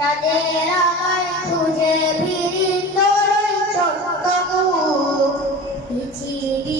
চাঁদের আলোয় খুঁজে ভিড়ি তোর ছোট্ট পৃথিবী